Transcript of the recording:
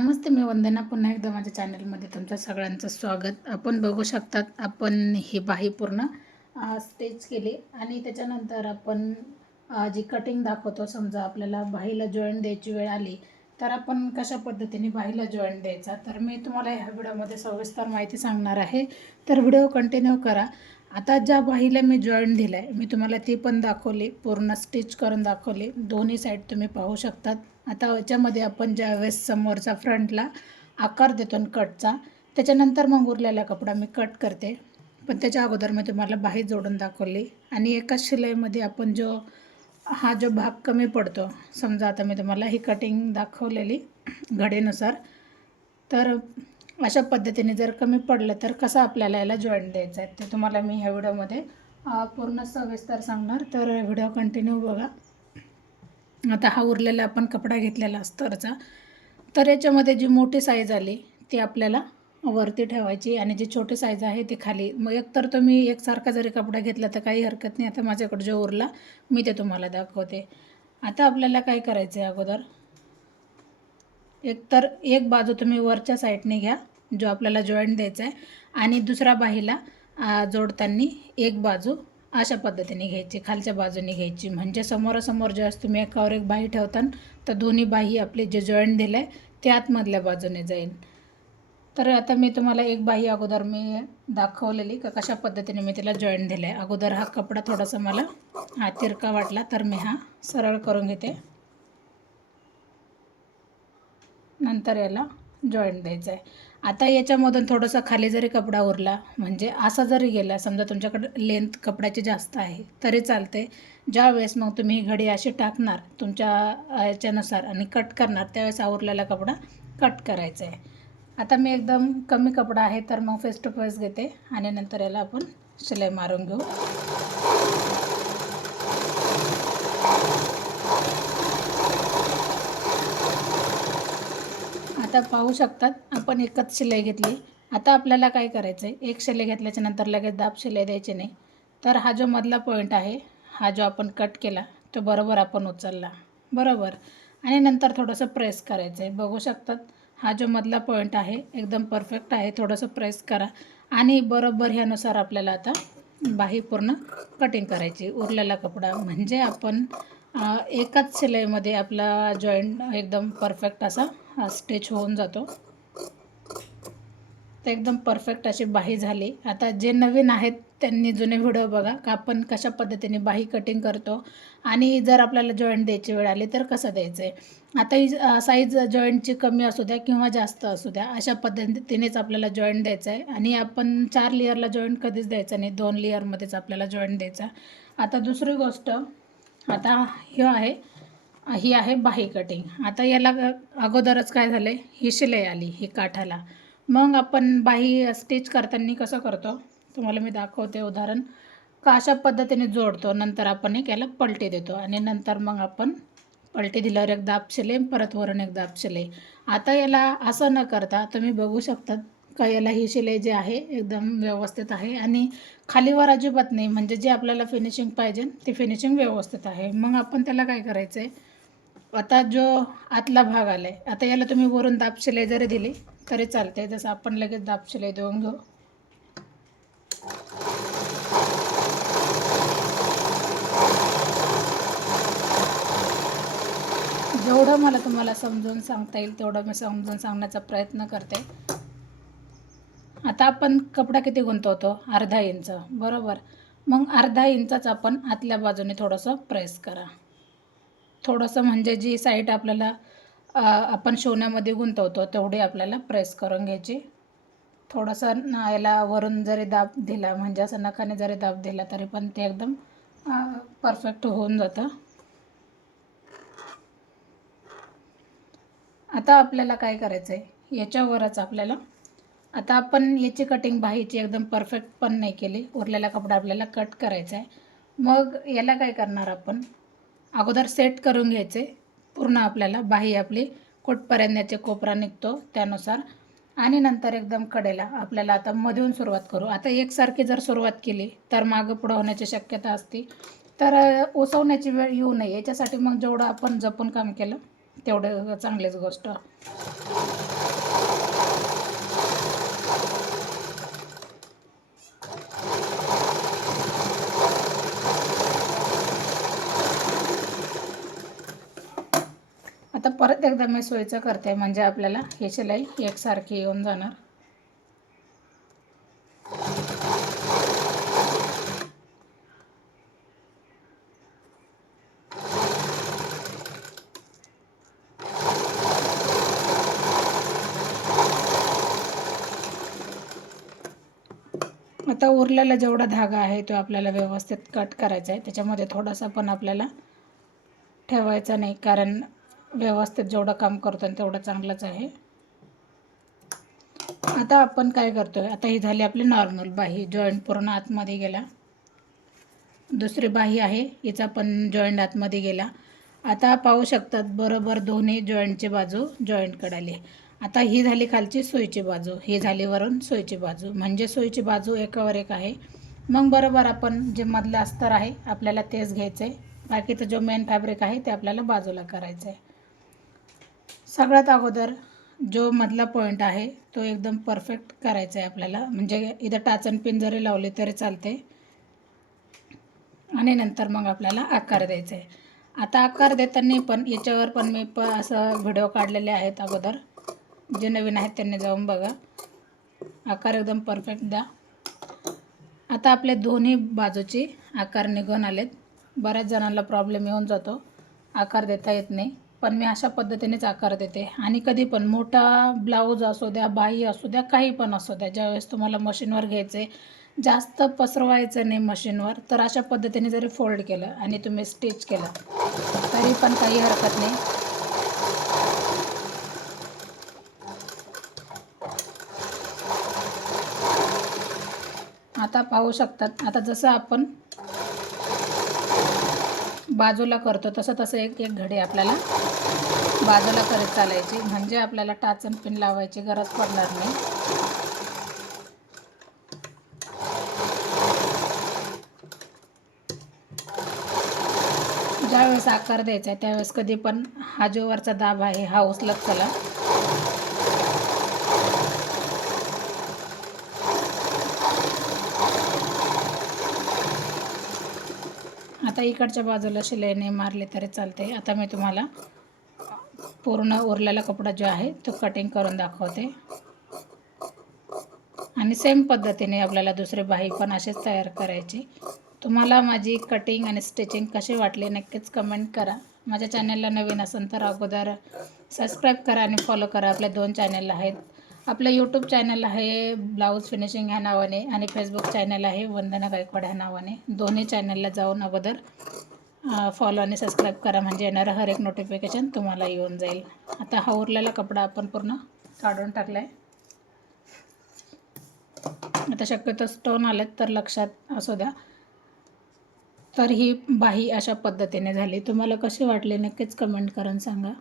नमस्ते मी वंदना पुन्हा एकदा माझ्या चॅनलमध्ये तुमचं सगळ्यांचं स्वागत. आपण बघू शकतात आपण ही बाही पूर्ण स्टेच केली आणि त्याच्यानंतर आपण जी कटिंग दाखवतो समजा आपल्याला बाहीला जॉईंट द्यायची वेळ आली तर आपण कशा पद्धतीने बाहीला जॉईंट द्यायचा? तर मी तुम्हाला ह्या व्हिडिओमध्ये सविस्तर माहिती सांगणार आहे. तर व्हिडिओ कंटिन्यू करा. आता ज्या बाहीला मी जॉईंट दिला आहे मी तुम्हाला ती पण दाखवली पूर्ण स्टिच करून दाखवली. दोन्ही साईड तुम्ही पाहू शकतात. आता याच्यामध्ये आपण ज्या वेळेस समोरचा फ्रंटला आकार देतो आणि कटचा त्याच्यानंतर मग उरलेला कपडा मी कट करते. पण त्याच्या अगोदर मी तुम्हाला बाही जोडून दाखवली. आणि एकाच शिलाईमध्ये आपण जो हा जो भाग कमी पडतो समजा आता मी तुम्हाला ही कटिंग दाखवलेली घडीनुसार तर अशा पद्धतीने जर कमी पडलं तर कसं आपल्याला याला जॉईंट द्यायचं आहे? ते तुम्हाला मी ह्या व्हिडिओमध्ये पूर्ण सविस्तर सांगणार. तर व्हिडिओ कंटिन्यू बघा. आता हा उरलेला आपण कपडा घेतलेला अस्तरचा. तर याच्यामध्ये जी मोठी साईज आली ती आपल्याला वरती ठेवायची आणि जी छोटी साईज आहे ती खाली. मग एकतर तुम्ही एकसारखा जरी कपडा घेतला तर काही हरकत नाही. आता माझ्याकडे जो उरला मी ते तुम्हाला दाखवते. आता आपल्याला काय करायचं आहे अगोदर? एकतर एक बाजू तुम्ही वरच्या साईडने घ्या जो आपल्याला जॉईंट द्यायचा आहे आणि दुसरा बाहीला जोडताना एक बाजू अशा पद्धतीने घ्यायची खालच्या बाजूने घ्यायची. म्हणजे समोरासमोर ज्यावेळेस तुम्ही एकावर एक बाही ठेवता तर दोन्ही बाही आपले जे जॉईंट दिलं आहे ते आतमधल्या बाजूने जाईल तर आता मी तुम्हाला एक बाही अगोदर मी दाखवलेली का कशा पद्धतीने मी तिला जॉईंट दिलं आहे अगोदर हा कपडा थोडासा मला हा तिरका वाटला तर मी हा सरळ करून घेते. नंतर याला जॉईंट द्यायचं आहे आता याच्यामधून थोडंसं खाली जरी कपडा उरला म्हणजे असा जरी गेला समजा तुमच्याकडे लेंथ कपड्याची जास्त आहे तरी चालते ज्या वेळेस मग तुम्ही ही घडी अशी टाकणार तुमच्या याच्यानुसार आणि कट करणार त्यावेळेस आवरलेला उरलेला कपडा कट करायचा आहे. आता मी एकदम कमी कपडा आहे तर मग फेस टू फेस घेते आणि नंतर याला आपण शिलाई मारून घेऊ. आता पाहू शकतात. आपण एकच शिलाई घेतली. आता आपल्याला काय करायचं आहे एक शिलाई घेतल्याच्या नंतर लगेच दाब शिलाई द्यायची नाही. तर हा जो मधला पॉईंट आहे हा जो आपण कट केला तो बरोबर आपण उचलला. बरोबर. आणि नंतर थोडंसं प्रेस करायचं आहे बघू शकतात हा जो मधला पॉईंट आहे एकदम परफेक्ट आहे. थोडंसं प्रेस करा. आणि बरोबर ह्यानुसार आपल्याला आता बाही पूर्ण कटिंग करायची. उरलेला कपडा. म्हणजे आपण एकाच शिलाईमध्ये आपला जॉईंट एकदम परफेक्ट असा स्टेच होऊन जातो. तर एकदम परफेक्ट अशी बाही झाली. आता जे नवीन आहेत त्यांनी जुने व्हिडिओ बघा का आपण कशा पद्धतीने बाही कटिंग करतो आणि जर आपल्याला जॉईंट द्यायची वेळ आली तर कसं द्यायचं आहे आता ही साईज जॉईंटची कमी असू द्या किंवा जास्त असू द्या अशा पद्धतीनेच आपल्याला जॉईंट द्यायचं आहे आणि आपण चार लेअरला जॉईंट कधीच द्यायचं नाही दोन लेअरमध्येच आपल्याला जॉईंट द्यायचा. आता दुसरी गोष्ट आता हे आहे ही आहे बाही कटिंग आता याला अगोदरच काय झालं ही शिलाई आली ही काठाला. मग आपण बाही स्टिच करताना कसं करतो? तुम्हाला मी दाखवते उदाहरण. का अशा पद्धतीने जोडतो? नंतर आपण एक याला पलटी देतो आणि नंतर मग आपण पलटी दिल्यावर एक दाब परत वरून एक दाब आता याला असं न करता तुम्ही बघू शकता याला ही शिलाई जी आहे एकदम व्यवस्थित आहे. आणि खालीवर अजिबात नाही म्हणजे जे आपल्याला फिनिशिंग पाहिजे ती फिनिशिंग व्यवस्थित आहे. मग आपण त्याला काय करायचं आहे आता जो आतला भाग आला आहे आता याला तुम्ही वरून दाब शिलाई जरी दिली तरी चालते जसं आपण लगेच दाब शिलाई देऊन घेऊ. जेवढं मला तुम्हाला समजून सांगता येईल तेवढं मी समजून सांगण्याचा प्रयत्न करते. आता आपण कपडा किती गुंतवतो? अर्धा इंच. बरोबर. मग अर्धा इंचाच आपण आतल्या बाजूने थोडंसं प्रेस करा. थोडंसं म्हणजे जी साईड आपल्याला आपण शिवण्यामध्ये गुंतवतो तेवढी आपल्याला प्रेस करून घ्यायची. थोडंसं याला वरून जरी दाब दिला म्हणजे असं नखाने जरी दाब दिला तरी पण ते एकदम परफेक्ट होऊन जातं. आता आपल्याला काय करायचं आहे याच्यावरच आपल्याला आता आपण याची कटिंग बाहीची एकदम परफेक्ट पण नाही केली. उरलेला कपडा आपल्याला कट करायचा आहे. मग याला काय करणार आपण? अगोदर सेट करून घ्यायचे. पूर्ण आपल्याला बाही आपली कुठपर्यंत याचे कोपरा निघतो त्यानुसार. आणि नंतर एकदम कडेला आपल्याला आता मधून सुरुवात करू. आता एकसारखी जर सुरुवात केली तर मागं पुढं होण्याची शक्यता असते. तर ओसवण्याची उसवण्याची वेळ येऊ नये. याच्यासाठी मग जेवढं आपण जपून काम केलं तेवढं चांगलीच गोष्ट. परत एकदा मी सोयीचं करते म्हणजे आपल्याला हे शिलाई एकसारखी येऊन जाणार. आता उरलेला जेवढा धागा आहे तो आपल्याला व्यवस्थित कट करायचा आहे. त्याच्यामध्ये थोडासा पण आपल्याला ठेवायचा नाही कारण व्यवस्थित जेवढं काम करतो तेवढं चांगलंच आहे. आता आपण काय करतो आहे आता ही झाली आपली नॉर्मल बाही. जॉईंट पूर्ण आतमध्ये गेला. दुसरी बाही आहे. हिचा पण जॉईंट आतमध्ये गेला. आता पाहू शकतात बरोबर दोन्ही जॉईंटची बाजू जॉईंटकडे आली. आता ही झाली खालची सोयीची बाजू. ही झाली वरून सोयीची बाजू. म्हणजे सोयीची बाजू एकावर एक आहे. मग बरोबर आपण जे मधलं अस्तर आहे आपल्याला तेच घ्यायचं आहे बाकीचं जो मेन फॅब्रिक आहे ते आपल्याला बाजूला करायचं आहे सगळ्यात अगोदर जो मधला पॉईंट आहे तो एकदम परफेक्ट करायचा आहे आपल्याला. म्हणजे इथं टाचन पिन जरी लावली तरी चालते. आणि नंतर मग आपल्याला आकार द्यायचा आहे. आता आकार देताना पण याच्यावर पण मी प असं व्हिडिओ काढलेले आहेत अगोदर. जे नवीन आहेत त्यांनी जाऊन बघा. आकार एकदम परफेक्ट द्या. आता आपले दोन्ही बाजूचे आकार निघून आलेत. बऱ्याच जणांना प्रॉब्लेम येऊन जातो. आकार देता येत नाही. पण मी अशा पद्धतीनेच आकार देते. आणि कधी पण मोठा ब्लाऊज असू द्या बाई असू द्या काही पण असू द्या ज्यावेळेस तुम्हाला मशीनवर घ्यायचे जास्त पसरवायचं नाही मशीनवर तर अशा पद्धतीने जरी फोल्ड केलं आणि तुम्ही स्टिच केलं तरी पण काही हरकत नाही. आता पाहू शकतात. आता जसं आपण बाजूला करतो तसं तसं एक एक घडी आपल्याला बाजूला करत चालायची. म्हणजे आपल्याला टाचन पिन लावायची गरज पडणार नाही. ज्यावेळेस आकार द्यायचा आहे त्यावेळेस कधी पण हा जो वरचा दाब आहे हा उचलत चला. आता इकडच्या बाजूला शिलाईने मारले तरी चालते. आता मी तुम्हाला पूर्ण उरलेला कपडा जो आहे तो कटिंग करून दाखवते. आणि सेम पद्धतीने आपल्याला दुसरी बाही पण असेच तयार करायची. तुम्हाला माझी कटिंग आणि स्टिचिंग कशी वाटली नक्कीच कमेंट करा. माझ्या चॅनलला नवीन असेल तर अगोदर सबस्क्राईब करा आणि फॉलो करा. आपले दोन चॅनल आहेत. आपलं यूट्यूब चॅनल आहे ब्लाऊज फिनिशिंग ह्या नावाने आणि फेसबुक चॅनल आहे वंदना गायकवाड ह्या नावाने. दोन्ही चॅनलला जाऊन अगोदर फॉलो आणि सबस्क्राईब करा म्हणजे येणारं हर एक नोटिफिकेशन तुम्हाला येऊन जाईल. आता हा उरलेला कपडा आपण पूर्ण काढून टाकला आहे आता शक्यतो स्टोन आलेत तर लक्षात असू द्या. तर ही बाही अशा पद्धतीने झाली. तुम्हाला कशी वाटली नक्कीच कमेंट करून सांगा.